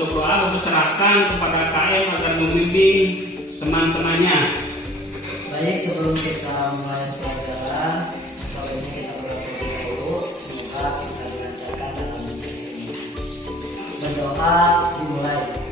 untuk doa Bapak serahkan kepada KM agar membimbing teman-temannya. Baik, sebelum kita mulai pelajaran, kali ini kita berdoa dulu. Semoga kita dilancarkan dalam belajar ini. Berdoa dimulai.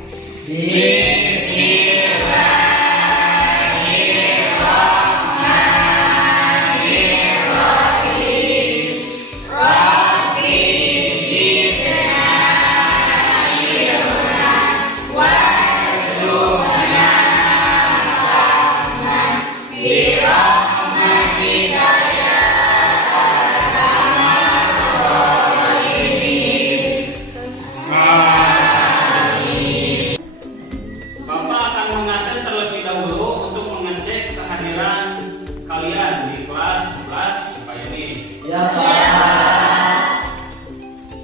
Bapak akan mengabsen terlebih dahulu untuk mengecek kehadiran kalian di kelas 11 IPA ini. Ya, Pak.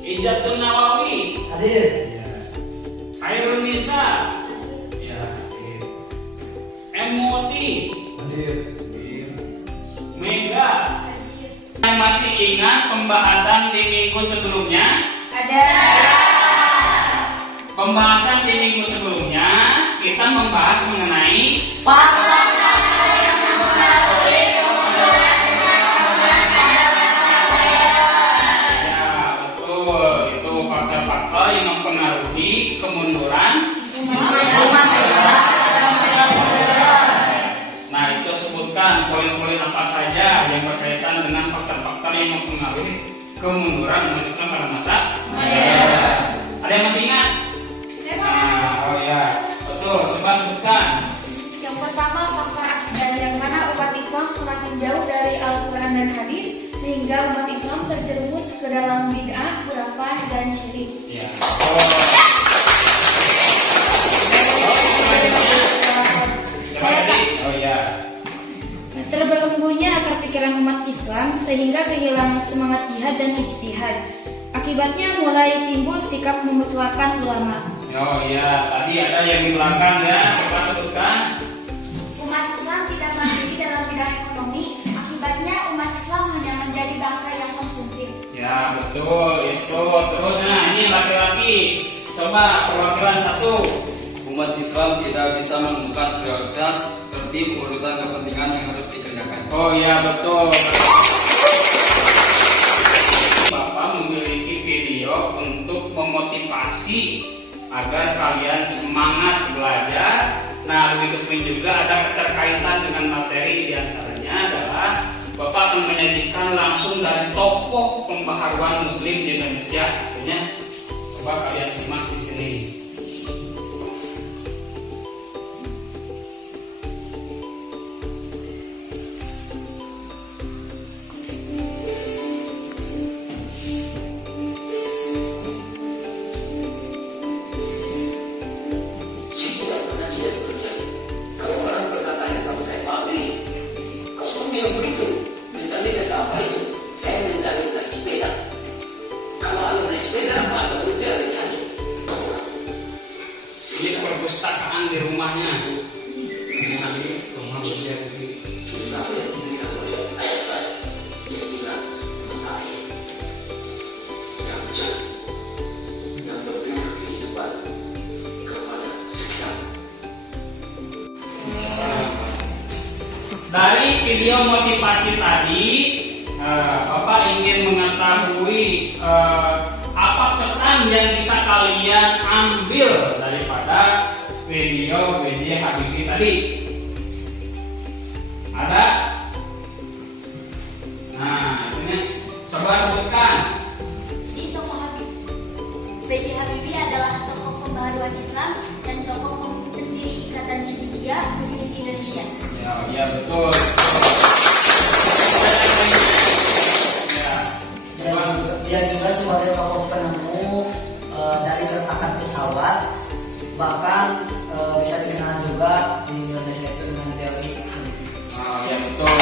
Ijatun Nawawi, Hadir. Khairun Nisa, ya, Emoti, Hadir. Mega. Yang masih ingat pembahasan di minggu sebelumnya? Ada. Pembahasan di minggu sebelumnya kita membahas mengenai ya, betul, itu faktor-faktor yang mempengaruhi kemunduran. Nah, itu sebutkan poin-poin apa saja yang berkaitan dengan faktor-faktor yang mempengaruhi kemunduran umat Islam pada masa. Ada yang masih ingat? Oh ya, betul. Coba sebutkan. Yang pertama, faktor akidah, yang mana umat Islam semakin jauh dari Al-Quran dan Hadis sehingga umat Islam terjerumus ke dalam bid'ah, khurafat, dan syirik. Ya. Oh ya. Terbelenggunya akar pikiran umat Islam sehingga kehilangan semangat jihad dan ijtihad. Akibatnya mulai timbul sikap memutlakan ulama. Oh iya, tadi ada yang di belakang ya, coba sebutkan. Umat Islam tidak mandiri dalam bidang ekonomi. Akibatnya umat Islam hanya menjadi bangsa yang konsumtif. Ya betul, itu. Terus nah ini laki-laki. Coba perwakilan satu. Umat Islam tidak bisa menemukan prioritas seperti urutan kepentingan yang harus dikerjakan. Oh iya betul. Bapak memiliki video untuk memotivasi agar kalian semangat belajar. Nah, begitu juga ada keterkaitan dengan materi, diantaranya adalah Bapak akan menyajikan langsung dari tokoh pembaharuan Muslim di Indonesia. Artinya, coba kalian simak di sini. Ini perpustakaan di rumahnya. Nah, ini rumah beliau di Dari video motivasi tadi, Bapak ingin mengetahui apa pesan yang bisa kalian ambil daripada video Habibie tadi? Ada? Nah, ini coba sebutkan. Si tokoh B.J. Habibie adalah tokoh pembaharuan Islam dan tokoh pendiri Ikatan Cendekia Muslim Indonesia. Ya betul. Dia juga sebagai tokoh penemu dari gertakan pesawat, bahkan bisa dikenal juga di Indonesia itu dengan teori Habibie. Oh ya betul.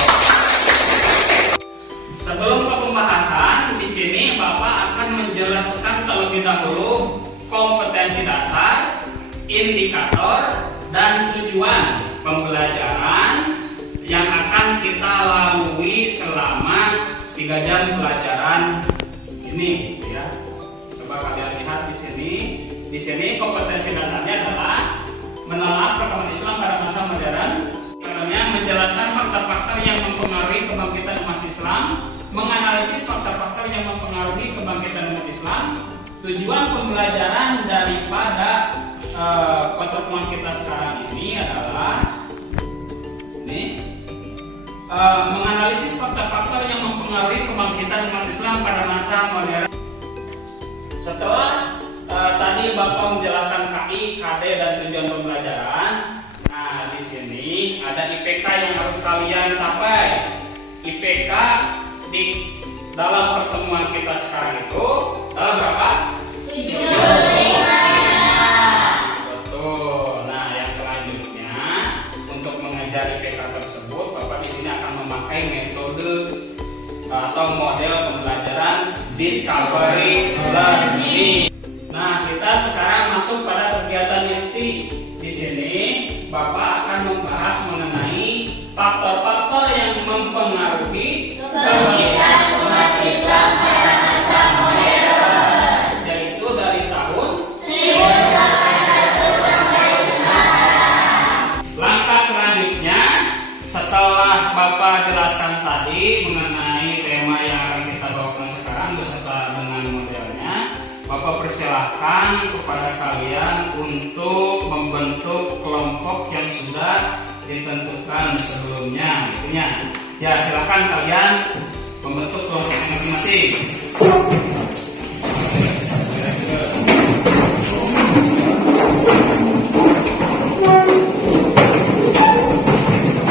Sebelum ke pembahasan, di sini Bapak akan menjelaskan terlebih dahulu kompetensi dasar, indikator, dan tujuan pembelajaran yang akan kita lalui selama 3 jam pelajaran ini, ya. Coba kalian lihat di sini. Di sini kompetensi dasarnya adalah menelaah perkembangan Islam pada masa modern, karena menjelaskan faktor-faktor yang mempengaruhi kebangkitan umat Islam, menganalisis faktor-faktor yang mempengaruhi kebangkitan umat Islam. Tujuan pembelajaran daripada pertemuan kita sekarang ini adalah menganalisis faktor-faktor yang mempengaruhi kebangkitan umat Islam pada masa modern. Setelah tadi Bapak menjelaskan KI, KD dan tujuan pembelajaran. Nah, di sini ada IPK yang harus kalian capai. IPK di dalam pertemuan kita sekarang itu adalah berapa? 75. Betul. Nah, yang selanjutnya untuk mengejar IPK tersebut, Bapak di sini akan memakai metode atau model pembelajaran discovery learning. Nah, kita sekarang masuk pada kegiatan inti. Di sini Bapak akan membahas mengenai faktor-faktor yang mempengaruhi Kebangkitan umat Islam pada masa modern, yaitu dari tahun 1800 sampai sekarang. Langkah selanjutnya, setelah Bapak jelaskan tadi mengenai tema yang akan kita bawakan sekarang beserta dengan modelnya, Bapak persilahkan kepada kalian untuk membentuk kelompok yang sudah ditentukan sebelumnya. Ya, silakan kalian membentuk kelompok masing-masing.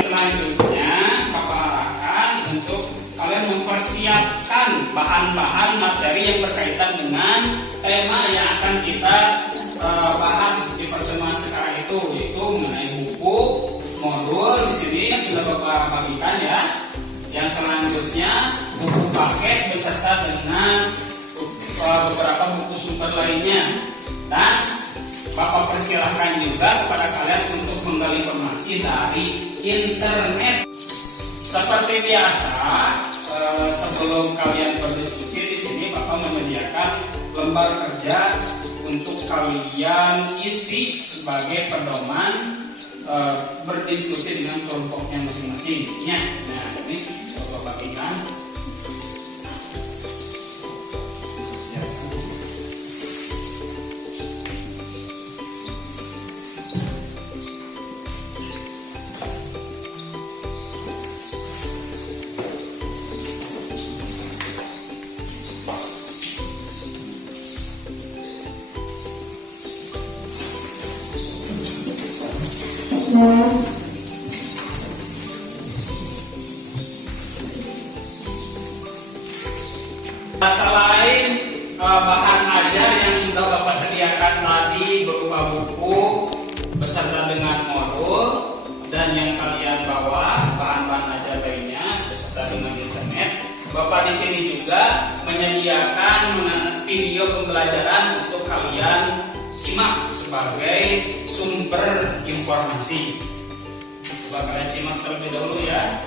Selanjutnya, Bapak arahkan untuk kalian mempersiapkan bahan-bahan materi yang berkaitan dengan tema yang akan kita bahas di pertemuan sekarang itu, yaitu mengenai buku, modul di sini yang sudah Bapak bagikan ya. Yang selanjutnya buku paket beserta dengan beberapa buku sumber lainnya. Dan Bapak persilahkan juga kepada kalian untuk menggali informasi dari internet. Seperti biasa, sebelum kalian berdiskusi di sini, Bapak menyediakan lembar kerja untuk kalian isi sebagai pedoman berdiskusi dengan kelompoknya masing-masing. Nah, ini Bapak bagikan. Selain bahan ajar yang sudah Bapak sediakan tadi berupa buku beserta dengan modul dan yang kalian bawa bahan-bahan ajar lainnya beserta dengan internet, Bapak di sini juga menyediakan video pembelajaran untuk kalian simak sebagai sumber informasi. Coba kalian simak terlebih dahulu ya.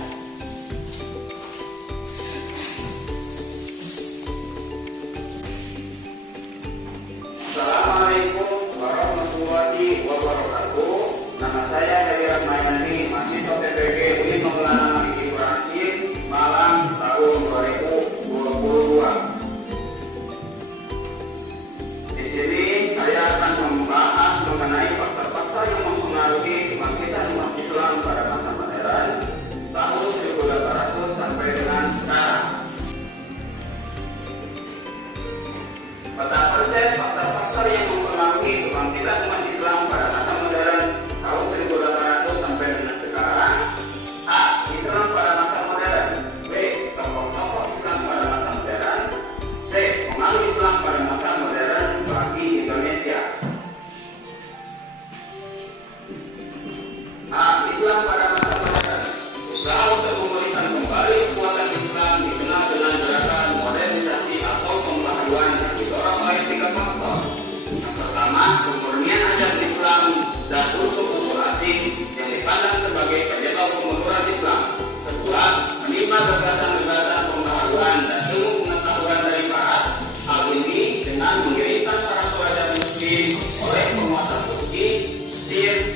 Assalamualaikum warahmatullahi wabarakatuh. Nama saya Heri Rahmayani, mahasiswa PPG Uni Maulana Ibrahim, Malang tahun 2022. Di sini saya akan membahas mengenai faktor-faktor yang mempengaruhi kebangkitan umat Islam pada masa modern tahun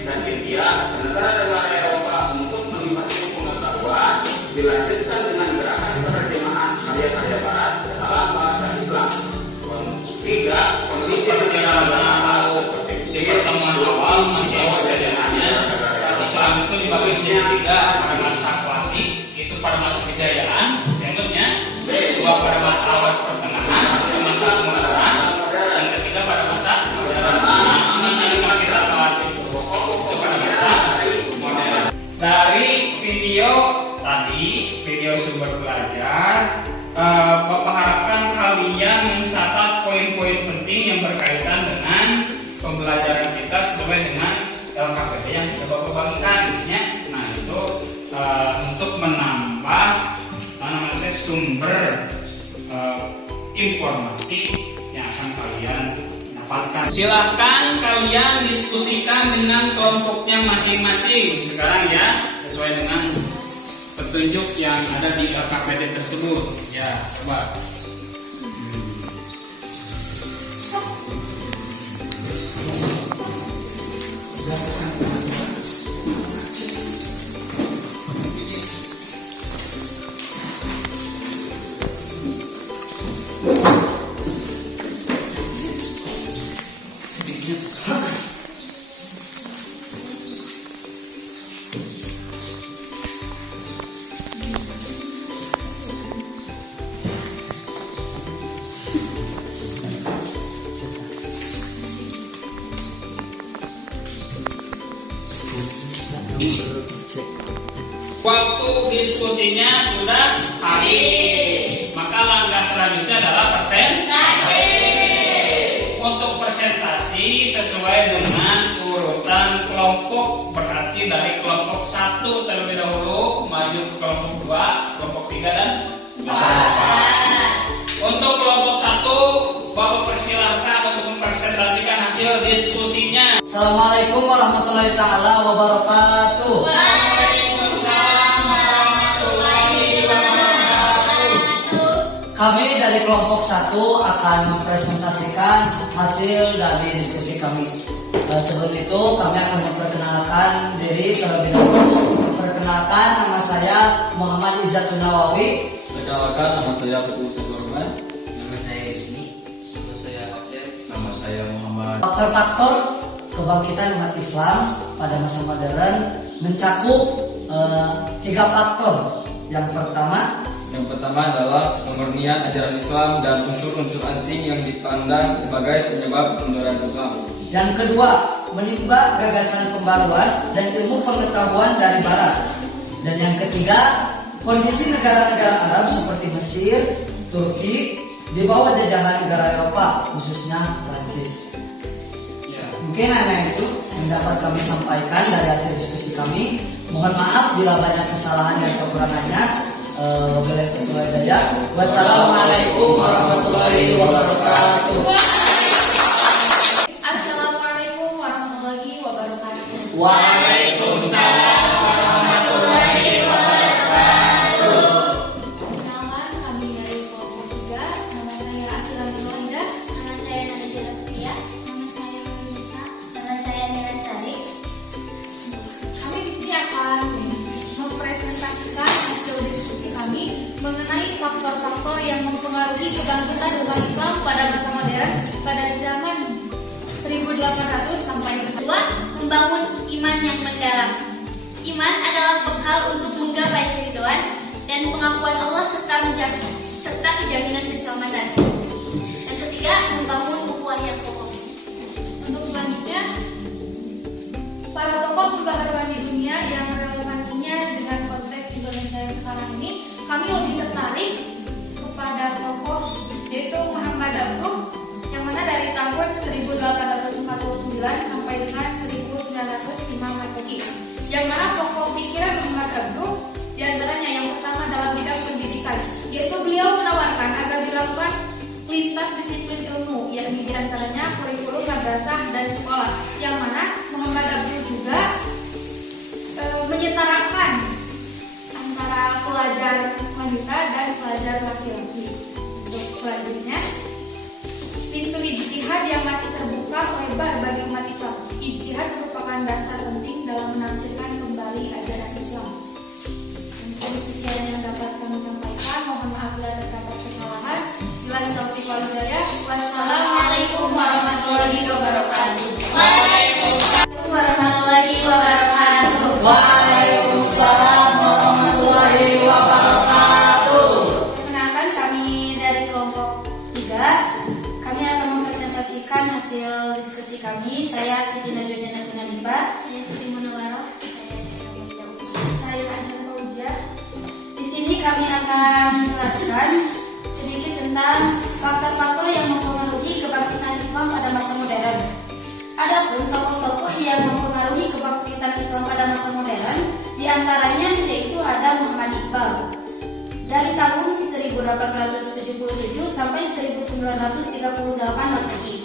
dan India ke negara-negara Eropa untuk menikmati pengetahuan dilanjutkan dengan gerakan penerjemahan karya-karya Barat ke dalam bahasa Islam. Tiga, kondisi perjalanan Di pertemuan awal masih awal kejayaannya, Islam itu dibagi menjadi tiga. Pada masa klasik itu pada masa kejayaan, selanjutnya dua pada masa awal pertengahan, pada masa kemudahan, dan ketiga pada masa modern. Ini yang kita bahas itu pada masa modern. Dari video tadi, video sumber belajar, Bapak harapkan kalian mencatat poin-poin penting yang berkaitan dengan pembelajaran kita sesuai dengan LKPD yang sudah Bapak bagikan, ya. Nah itu untuk menambah sumber informasi yang akan kalian dapatkan. Silahkan kalian diskusikan dengan kelompoknya masing-masing sekarang ya, sesuai dengan petunjuk yang ada di LKPD tersebut. Ya, coba. Waktu diskusinya sudah habis. Maka langkah selanjutnya adalah presentasi. Untuk presentasi sesuai dengan urutan kelompok, berarti dari kelompok 1 terlebih dahulu maju ke kelompok 2, kelompok 3 dan kelompok 4. Untuk kelompok 1, Bapak persilahkan untuk mempresentasikan hasil diskusinya. Assalamualaikum warahmatullahi taala wabarakatuh. Kami dari kelompok 1 akan mempresentasikan hasil dari diskusi kami. Sebelum itu kami akan memperkenalkan diri terlebih dahulu. Perkenalkan, nama saya Muhammad Izzatun Nawawi. Perkenalkan, nama saya Putu Sesorman. Nama saya Yusni. Nama saya Aceh. Nama saya Muhammad. Faktor-faktor kebangkitan umat Islam pada masa modern mencakup 3 faktor. Yang pertama adalah pemurnian ajaran Islam dan unsur-unsur asing yang dipandang sebagai penyebab kemunduran Islam. Yang kedua, menimba gagasan pembaruan dan ilmu pengetahuan dari Barat. Dan yang ketiga, kondisi negara-negara Arab seperti Mesir, Turki di bawah jajahan negara Eropa, khususnya Prancis. Mungkin hanya itu yang dapat kami sampaikan dari hasil diskusi kami. Mohon maaf bila banyak kesalahan dan kekurangannya. Wassalamualaikum warahmatullahi wabarakatuh. Assalamualaikum warahmatullahi wabarakatuh. Waalaikumsalam warahmatullahi wabarakatuh. Perkenalkan, kami dari kelompok 3. Nama saya Akila Nurwaida. Nama saya Nada Jara Putria. Nama saya Nisa. Nama saya Niran Sari. Kami di sini akan mempresentasikan hasil diskusi kami mengenai faktor-faktor yang mempengaruhi kebangkitan umat Islam pada masa modern pada zaman 1800 sampai 2. Membangun iman yang mendalam. Iman adalah bekal untuk menggapai keridhaan dan pengakuan Allah serta kejaminan keselamatan. Yang ketiga, membangun ukhuwah yang kokoh. Untuk selanjutnya, para tokoh pembaharuan di dunia yang relevansinya dengan konteks Indonesia yang sekarang ini, kami lebih tertarik kepada tokoh yaitu Muhammad Abduh, yang mana dari tahun 1849 sampai dengan 1905 Masehi. Yang mana pokok pikiran Muhammad Abduh diantaranya yang pertama dalam bidang pendidikan, yaitu beliau menawarkan agar dilakukan lintas disiplin ilmu, yakni diantaranya kurikulum madrasah dan sekolah, yang mana Muhammad Abduh juga menyetarakan antara pelajar wanita dan pelajar laki-laki. Untuk selanjutnya, pintu ijtihad yang masih terbuka lebar bagi umat Islam. Ijtihad merupakan dasar penting penting dalam menafsirkan kembali ajaran Islam. Mungkin sekian yang dapat kami sampaikan. Mohon maaf bila terdapat kesalahan. Billahi taufiq wal hidayah. Wassalamualaikum warahmatullahi wabarakatuh. Waalaikumsalam warahmatullahi wabarakatuh. Waalaikumsalam warahmatullahi wabarakatuh. Perkenalkan, kami dari kelompok 3. Kami akan mempresentasikan hasil diskusi kami. Saya Siti Najwa Nadifa. Saya Siti Munawaroh. Saya Ajeng Fauja. Di sini kami akan menjelaskan sedikit tentang faktor-faktor yang mempengaruhi kebangkitan Islam pada masa modern. Adapun tokoh-tokoh yang mempengaruhi kebangkitan Islam pada masa modern, diantaranya yaitu ada Muhammad Iqbal. Dari tahun 1877 sampai 1938 Masehi.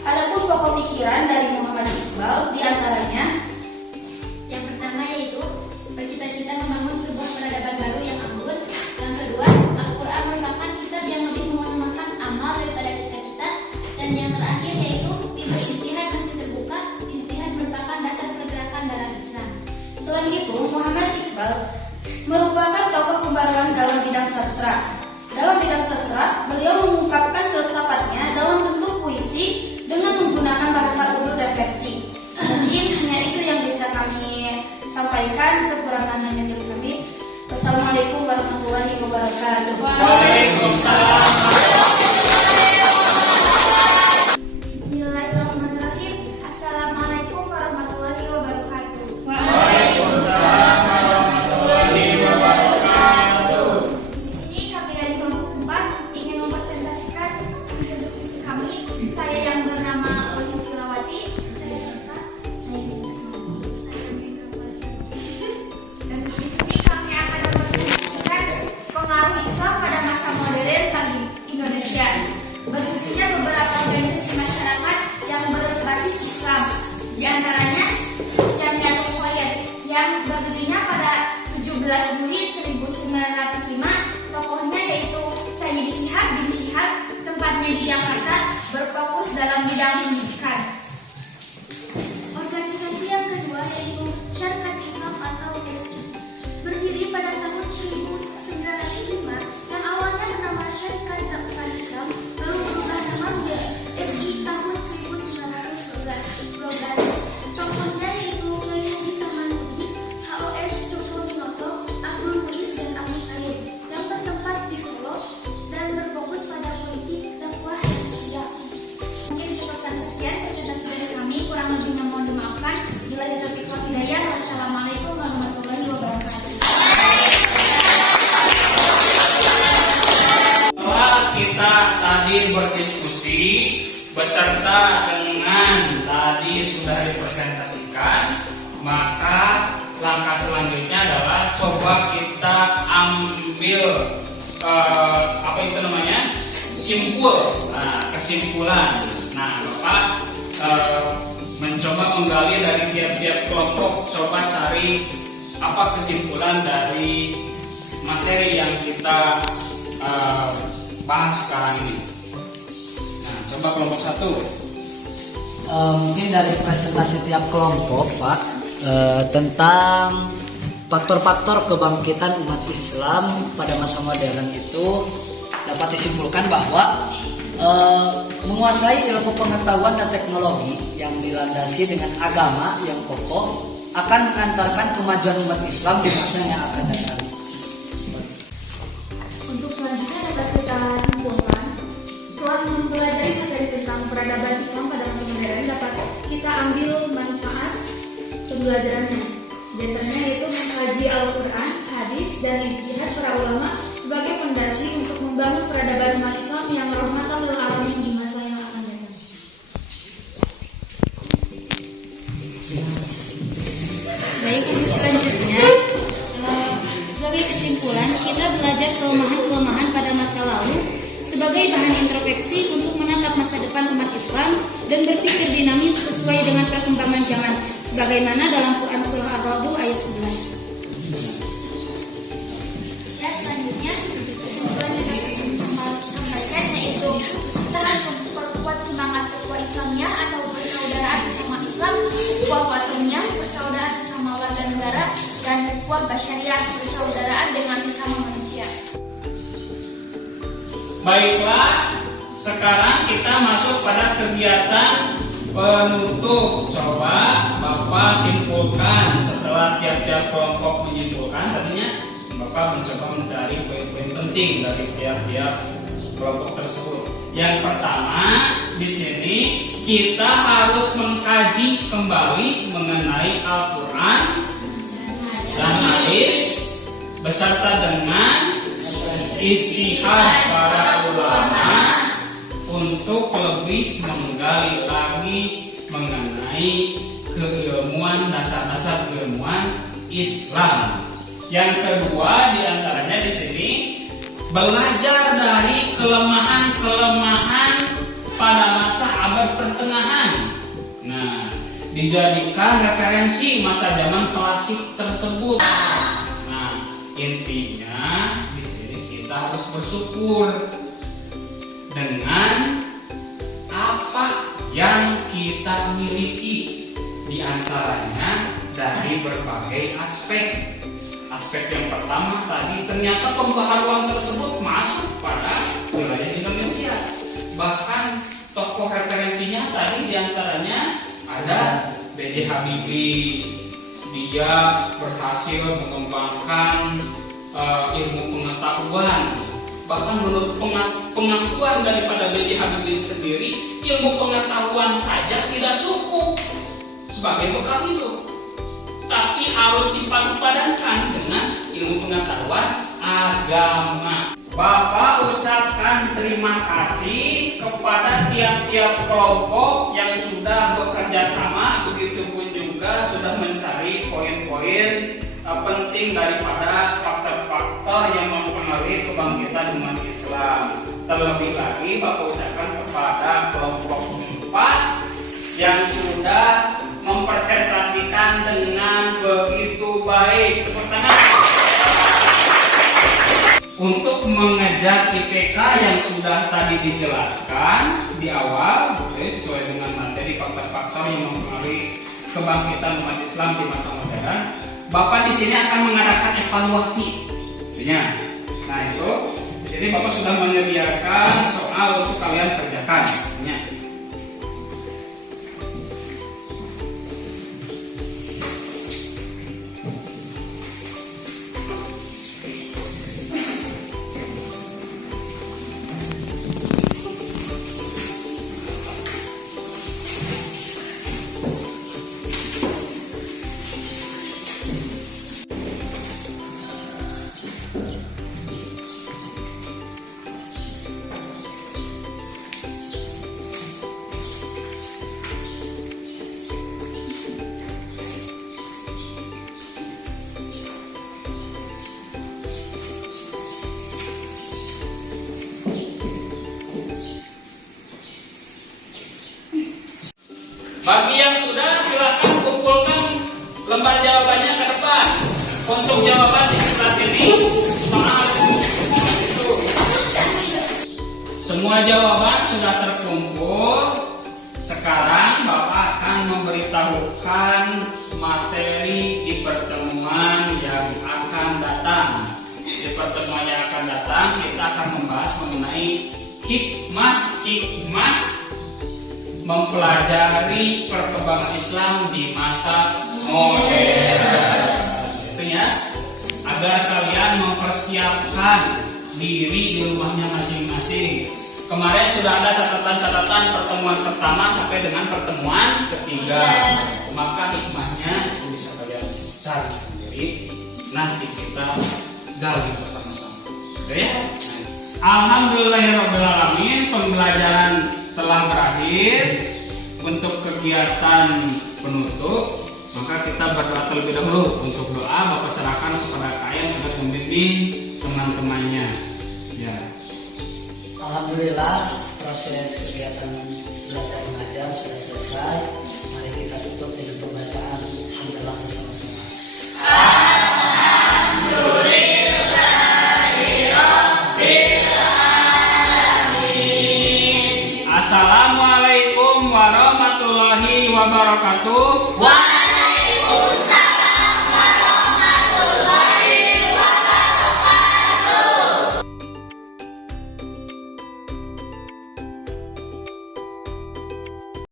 Adapun pokok pikiran dari Muhammad Iqbal diantaranya Yang pertama yaitu bercita-cita membangun sebuah peradaban baru yang anggun. Yang kedua, Al-Quran merupakan kitab yang lebih mengutamakan amal daripada cita-cita. Dan yang terakhir yaitu pintu ijtihad masih terbuka. Ijtihad merupakan dasar pergerakan dalam Islam. Selain itu, Muhammad Iqbal merupakan tokoh pembaruan dalam bidang sastra. Dalam bidang sastra, beliau mengungkapkan filsafatnya dalam bentuk puisi dengan menggunakan bahasa urdu dan versi. Mungkin hanya itu yang bisa kami sampaikan. Kekurangannya dari kami. Wassalamualaikum warahmatullahi wabarakatuh. Waalaikumsalam. Bismillahirrahmanirrahim. Assalamualaikum warahmatullahi wabarakatuh. Waalaikumsalam warahmatullahi wabarakatuh. Di sini kami dari kelompok 4 ingin mempresentasikan hasil diskusi kami. Saya yang bernama Lucy Silawati, saya Rita, saya dan di sini kami akan mempresentasikan pengaruh Islam pada masa modern bagi Indonesia. Berikutnya beberapa organisasi masyarakat yang berbasis Islam, di antaranya Jamiatul Khair yang berdirinya pada 17 Juli 1905. Tokohnya yaitu Sayyid Syihab bin Syihab, tempatnya di Jakarta, berfokus dalam bidang pendidikan. Organisasi yang kedua yaitu Syarikat Islam atau SI, berdiri pada tahun 1905 yang awalnya bernama Syarikat Dakwah Islam, lalu berubah nama menjadi SI tahun 1912. Tokohnya yaitu Kiai Haji Samanhudi, HOS Cokro Minoto, Abdul Muiz dan Agus Salim, yang bertempat di Solo dan berfokus pada politik, dakwah, dan sosial. Mungkin cukupkan sekian presentasi dari kami, kurang lebihnya mohon dimaafkan. Bila ada taufiq wal hidayah. Wassalamualaikum warahmatullahi wabarakatuh. Setelah kita tadi berdiskusi beserta dengan tadi sudah dipresentasikan, maka langkah selanjutnya adalah coba kita ambil kesimpulan. Nah, Bapak mencoba menggali dari tiap-tiap kelompok, coba cari apa kesimpulan dari materi yang kita bahas sekarang ini. Nah, coba kelompok 1. Mungkin dari presentasi tiap kelompok, Pak, tentang faktor-faktor kebangkitan umat Islam pada masa modern itu dapat disimpulkan bahwa menguasai ilmu pengetahuan dan teknologi yang dilandasi dengan agama yang kokoh akan mengantarkan kemajuan umat Islam di masa yang akan datang. Untuk selanjutnya dapat kita simpulkan, setelah mempelajari materi tentang peradaban Islam pada masa modern, dapat kita ambil manfaat pembelajarannya. Di antaranya yaitu mengkaji Al-Quran, hadis, dan ijtihad para ulama sebagai fondasi untuk membangun peradaban umat Islam yang rahmatan lil alamin di masa yang akan datang. Baik, untuk selanjutnya sebagai kesimpulan kita belajar kelemahan-kelemahan pada masa lalu sebagai bahan introspeksi untuk menatap masa depan umat Islam dan berpikir dinamis sesuai dengan perkembangan zaman sebagaimana dalam Quran surah Ar-Ra'd ayat 11. Ya, selanjutnya kesimpulan yang dapat kami sampaikan yaitu kita harus memperkuat semangat ukhuwah Islamiyah atau persaudaraan bersama Islam, ukhuwah wataniyah syariat persaudaraan dengan sesama manusia. Baiklah, sekarang kita masuk pada kegiatan penutup. Coba Bapak simpulkan setelah tiap-tiap kelompok menyimpulkan. Tadinya Bapak mencoba mencari poin-poin penting dari tiap-tiap kelompok tersebut. Yang pertama, di sini kita harus mengkaji kembali mengenai Al-Quran dan hadis beserta dengan istihad para ulama untuk lebih menggali lagi mengenai keilmuan, dasar-dasar keilmuan Islam. Yang kedua diantaranya di sini belajar dari kelemahan-kelemahan pada masa abad pertengahan. Nah, dijadikan referensi masa zaman klasik tersebut. Nah, intinya di sini kita harus bersyukur dengan apa yang kita miliki, diantaranya dari berbagai aspek. Aspek yang pertama tadi, ternyata pembaharuan tersebut masuk pada wilayah Indonesia. Bahkan tokoh referensinya tadi diantaranya ada B.J. Habibie. Dia berhasil mengembangkan ilmu pengetahuan. Bahkan menurut pengakuan daripada B.J. Habibie sendiri, ilmu pengetahuan saja tidak cukup sebagai bekal hidup, tapi harus dipadu-padankan dengan ilmu pengetahuan agama. Bapak ucapkan terima kasih kepada tiap-tiap kelompok yang sudah bekerja sama, begitupun juga sudah mencari poin-poin penting daripada faktor-faktor yang mempengaruhi kebangkitan umat Islam. Terlebih lagi Bapak ucapkan kepada kelompok 4 yang sudah mempresentasikan dengan begitu baik. Tepuk tangan. Untuk mengejar IPK yang sudah tadi dijelaskan di awal, sesuai dengan materi faktor-faktor yang mempengaruhi kebangkitan umat Islam di masa modern, Bapak di sini akan mengadakan evaluasi. Nah itu, di sini Bapak sudah menyediakan soal untuk kalian kerjakan. Bagi yang sudah, silakan kumpulkan lembar jawabannya ke depan. Untuk jawaban di sebelah sini, soal itu. Semua jawaban sudah terkumpul. Sekarang Bapak akan memberitahukan materi di pertemuan yang akan datang. Di pertemuan yang akan datang, kita akan membahas mengenai hikmah mempelajari perkembangan Islam di masa modern. Itu ya, agar kalian mempersiapkan diri di rumahnya masing-masing. Kemarin sudah ada catatan-catatan pertemuan pertama sampai dengan pertemuan ketiga. Maka hikmahnya bisa kalian cari sendiri. Nanti kita gali bersama-sama. Oke ya? Alhamdulillahirrahmanirrahim, pembelajaran telah berakhir. Untuk kegiatan penutup, maka kita berdoa terlebih dahulu. Untuk doa Bapak serahkan kepada kalian untuk membimbing teman-temannya. Ya. Alhamdulillah, proses kegiatan belajar mengajar sudah selesai. Mari kita tutup dengan pembacaan hamdalah bersama-sama. Assalamualaikum warahmatullahi wabarakatuh.